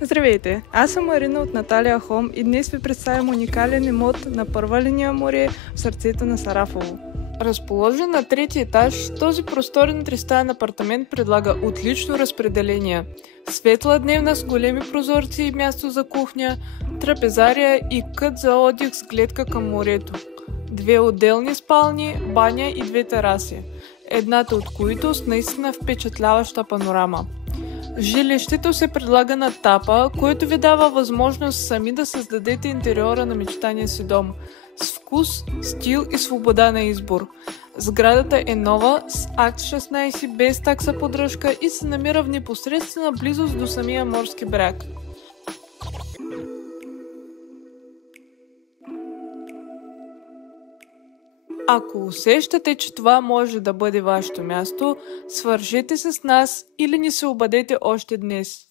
Здравейте, аз съм Марина от Наталия Хом и днес ви представям уникален имот на първа линия море в сърцето на Сарафово. Разположен на трети етаж, този просторен тристаен апартамент предлага отлично разпределение. Светла дневна с големи прозорци и място за кухня, трапезария и кът за отдих с гледка към морето. Две отделни спални, баня и две тераси, едната от които с наистина впечатляваща панорама. Жилището се предлага на тапа, което ви дава възможност сами да създадете интериора на мечтания си дом с вкус, стил и свобода на избор. Сградата е нова с акт 16 без такса поддръжка и се намира в непосредствена близост до самия морски бряг. Ако усещате, че това може да бъде вашето място, свържете се с нас или ни се обадете още днес.